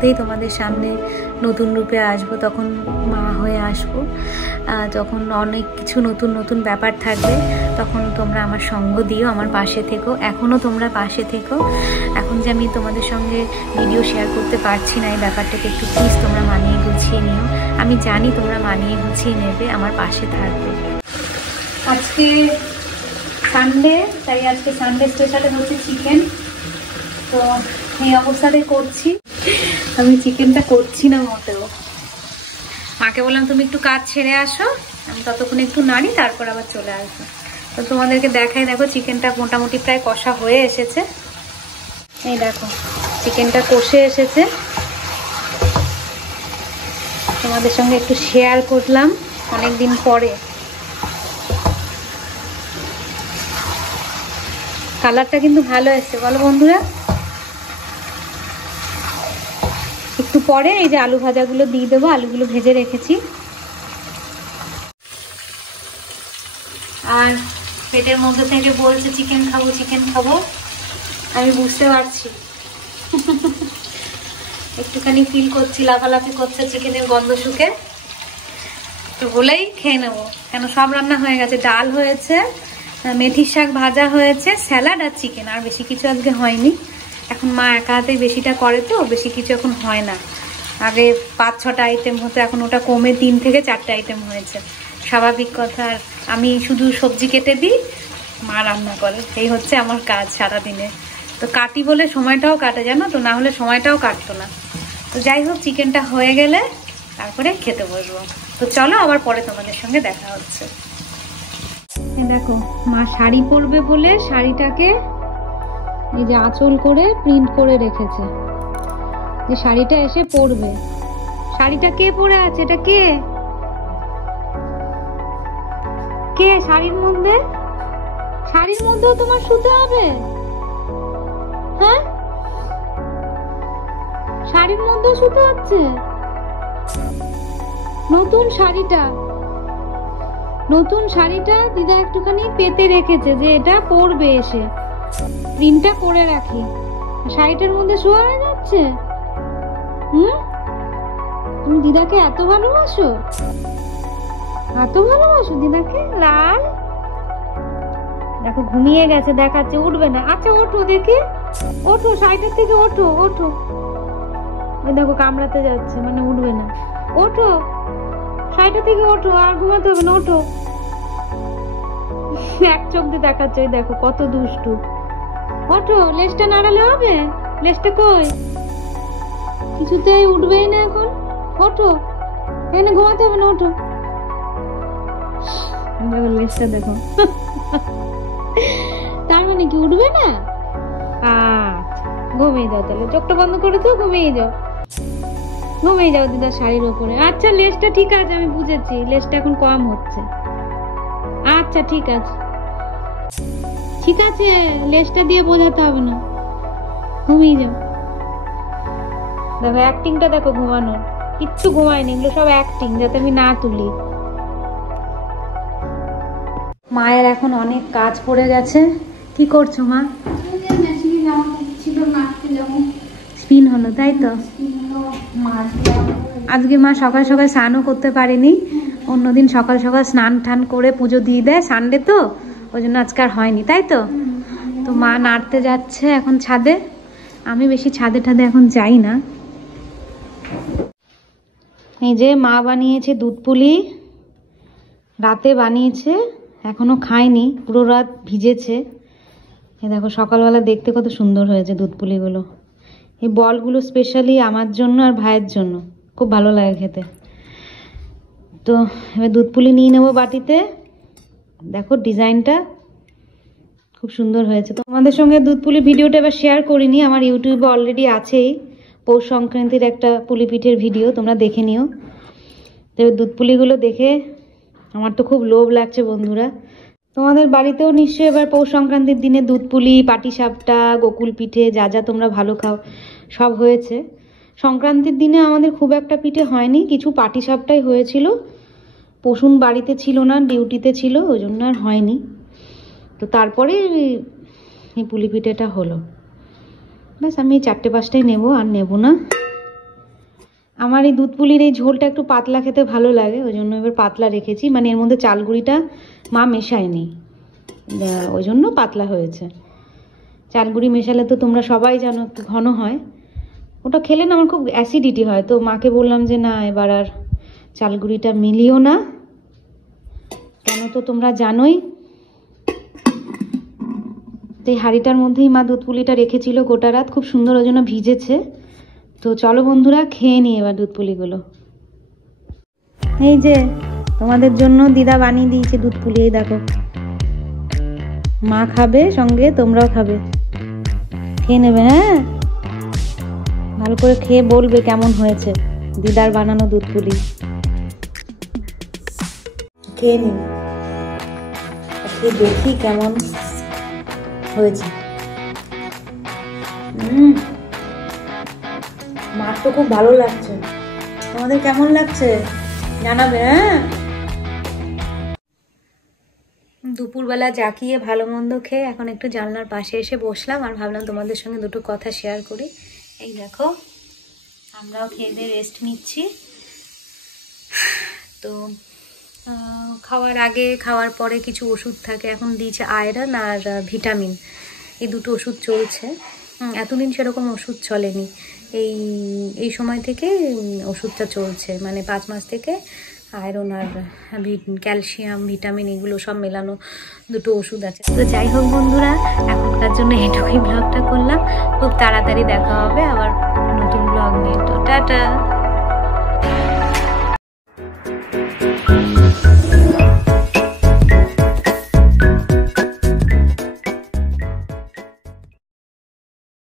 মধ্যেই তোমাদের সামনে নতুন রূপে আসবো, তখন মা হয়ে আসবো। যখন অনেক কিছু নতুন নতুন ব্যাপার থাকবে তখন তোমরা আমার সঙ্গ দিও, আমার পাশে থেকো। এখনও তোমরা পাশে থেকো। এখন যে আমি তোমাদের সঙ্গে ভিডিও শেয়ার করতে পারছি না, এই ব্যাপারটাকে একটু প্লিজ তোমরা মানিয়ে গুছিয়ে নিও। আমি জানি তোমরা মানিয়ে গুছিয়ে নেবে, আমার পাশে থাকবে। আজকে সানডে, তাই আজকে সানডে স্পেশালে হচ্ছে চিকেন। তো এই অবস্থাতে করছি, আমি চিকেনটা করছি না মোটেও। মাকে বললাম তুমি একটু কাজ ছেড়ে আসো, আমি ততক্ষণ একটু নাড়ি, তারপর আবার চলে আসবো। তো তোমাদেরকে দেখাই, দেখো চিকেনটা মোটামুটি প্রায় কষা হয়ে এসেছে। এই দেখো চিকেনটা কষে এসেছে, তোমাদের সঙ্গে একটু শেয়ার করলাম অনেকদিন পরে। কালারটা কিন্তু ভালো এসছে, বলো বন্ধুরা? একটু পরে এই যে আলু ভাজাগুলো দিয়ে দেবো, আলুগুলো ভেজে রেখেছি। আর পেটের মধ্যে থেকে বলছে চিকেন খাবো চিকেন খাবো, আমি বুঝতে পারছি। একটুখানি ফিল করছি, লাফালাফি করছে চিকেনের গন্ধ শুকে। তো বলেই খেয়ে নেবো, কেন সব রান্না হয়ে গেছে। ডাল হয়েছে, মেথির শাক ভাজা হয়েছে, স্যালাড আর চিকেন, আর বেশি কিছু আজকে হয়নি। এখন মা একা হাতেই বেশিটা করে, তো বেশি কিছু এখন হয় না। আগে 5-6টা আইটেম হতো, এখন ওটা কমে 3 থেকে 4টে আইটেম হয়েছে, স্বাভাবিক কথা। আর আমি শুধু সবজি কেটে দিই, মা রান্না করে, এই হচ্ছে আমার কাজ সারাদিনে। তো কাটি বলে সময়টাও কাটে, জানো তো, না হলে সময়টাও কাটতো না। তো যাই হোক, চিকেনটা হয়ে গেলে তারপরে খেতে বসবো। তো চলো আবার পরে তোমাদের সঙ্গে দেখা হচ্ছে। দেখো মা শাড়ি পরবে বলে শাড়িটাকে এই যে আঁচল করে প্রিন্ট করে রেখেছে, যে শাড়িটা এসে পরবে। শাড়িটা কে পরে আছে? এটা কে কে শাড়ির মধ্যে? শাড়ির মধ্যেও তোমার শুতে হবে? হ্যাঁ, শাড়ির মধ্যেও শুতে হচ্ছে? নতুন শাড়িটা দিদা একটুখানি পেতে রেখেছে, যে এটা পরবে এসে, প্রিন্টটা করে রাখি। শাড়িটার মধ্যে শোয়া হয়ে যাচ্ছে। তুমি দিদাকে এত ভালোবাসো? এত ভালোবাসো দিদাকে? লাল দেখো ঘুমিয়ে গেছে, দেখাচ্ছে, উঠবে না। আচ্ছা ওঠো দেখি, ওঠো শাড়িটার থেকে, ওঠো ওঠো। ওই দেখো কামড়াতে যাচ্ছে, মানে উঠবে না। ওঠো শাড়িটা থেকে, ওঠো, আর ঘুমাতে হবে না, ওঠো। এক চোখ দিয়ে দেখাচ্ছে, ওই দেখো কত দুষ্টু। ওঠো, লেজটা নাড়ালে হবে? লেজটা কই? কিছুতেই উঠবেই না এখন। ওঠো, এখানে ঘুমাতে হবে না, ওঠো। লেজটা দেখো। তার মানে কি উঠবে না? আচ্ছা ঘুমিয়ে যাও তাহলে, চোখটা বন্ধ করে তো ঘুমিয়ে যাও, ঘুমিয়ে যাও দিদা শাড়ির উপরে। আচ্ছা লেজটা ঠিক আছে, আমি বুঝেছি, লেজটা এখন কম হচ্ছে। আচ্ছা ঠিক আছে, ঠিক আছে, লেজটা দিয়ে বোঝাতে হবে না, ঘুমিয়ে যাও। দেখো অ্যাক্টিংটা দেখো ঘুমানোর, কিচ্ছু ঘুমায়নি, এগুলো সব অ্যাক্টিং, যাতে আমি না তুলি। মায়ের এখন অনেক কাজ পড়ে গেছে। কি করছো মা? স্পিন হলো, তাই তো? আজকে মা সকাল সকাল স্নানও করতে পারেনি। অন্যদিন সকাল সকাল স্নান টান করে পুজো দিয়ে দেয়, সানডে তো, ওই জন্য আজকে আর হয়নি, তাই তো? তো মা নাড়তে যাচ্ছে এখন ছাদে। আমি বেশি ছাদে ঠাদে এখন যাই না। এই যে মা বানিয়েছে দুধ পুলি, রাতে বানিয়েছে, এখনো খায়নি, পুরো রাত ভিজেছে। এই দেখো সকালবেলা দেখতে কত সুন্দর হয়েছে দুধ পুলিগুলো। এই বলগুলো স্পেশালি আমার জন্য আর ভাইয়ের জন্য, খুব ভালো লাগে খেতে। তো এবার দুধ পুলি নিয়ে নেবো বাটিতে। দেখো ডিজাইনটা খুব সুন্দর হয়েছে। তোমাদের সঙ্গে দুধ পুলি ভিডিওটা এবার শেয়ার করিনি, আমার ইউটিউবে অলরেডি আছেই পৌষ সংক্রান্তির একটা পুলি পিঠের ভিডিও, তোমরা দেখে নিও। তো দুধ পুলিগুলো দেখে আমার তো খুব লোভ লাগছে বন্ধুরা। তোমাদের বাড়িতেও নিশ্চয়ই এবার পৌষ সংক্রান্তির দিনে দুধ পুলি, পাটিসাপটা, গোকুল পিঠে, যা যা তোমরা ভালো খাও সব হয়েছে। সংক্রান্তির দিনে আমাদের খুব একটা পিঠে হয়নি, কিছু পাটিসাপটাই হয়েছিল। পশুন বাড়িতে ছিল না, ডিউটিতে ছিল, ওই জন্য আর হয়নি। তো তারপরে এই পুলি পিঠেটা হলো। ব্যাস আমি 4-5টাই নেবো, আর নেবো না। আমার এই দুধ পুলির এই ঝোলটা একটু পাতলা খেতে ভালো লাগে, ওই জন্য এবার পাতলা রেখেছি। মানে এর মধ্যে চাল গুঁড়িটা মা মেশায়নি, ওই জন্য পাতলা হয়েছে। চাল গুঁড়ি মেশালে তো তোমরা সবাই জানো একটু ঘন হয়, ওটা খেলে না আমার খুব অ্যাসিডিটি হয়। তো মাকে বললাম যে না, এবার আর চাল গুঁড়িটা মিলিও না, কেন তো তোমরা জানোই। তো এই হাঁড়িটার মধ্যেই মা দুধ পুলিটা রেখেছিল গোটা রাত, খুব সুন্দর ওই জন্য ভিজেছে। তো চলো বন্ধুরা, খেয়ে নিই এবার দুধ পুলিগুলো। এই যে তোমাদের জন্য দিদা বানিয়ে দিয়েছে দুধ পুলি, এই দেখো। মা খাবে সঙ্গে, তোমরাও খাবে, খেয়ে নেবে। হ্যাঁ, ভালো করে খেয়ে বলবে কেমন হয়েছে দিদার বানানো দুধ পুলি। খেয়ে নিন, খেয়ে দেখি কেমন হয়েছে। মার তো খুব ভালো লাগছে, তোমাদের কেমন লাগছে জানাবে। হ্যাঁ, দুপুরবেলা জাকিয়ে ভালো মন্দ খেয়ে এখন একটু জানলার পাশে এসে বসলাম, আর ভাবলাম তোমাদের সঙ্গে দুটো কথা শেয়ার করি। এই দেখো, আমরাও খেয়ে দিয়ে রেস্ট নিচ্ছি। তো খাওয়ার আগে খাওয়ার পরে কিছু ওষুধ থাকে, এখন দিয়েছে আয়রন আর ভিটামিন, এই দুটো ওষুধ চলছে। এতদিন সেরকম ওষুধ চলেনি, এই সময় থেকে ওষুধটা চলছে, মানে 5 মাস থেকে আয়রন আর ক্যালসিয়াম ভিটামিন এগুলো সব মেলানো দুটো ওষুধ আছে। তো যাই হোক বন্ধুরা, এখনকার জন্য এইটুকুই ব্লগটা করলাম। খুব তাড়াতাড়ি দেখা হবে আবার নতুন ব্লগ নিয়ে। তো টাটা।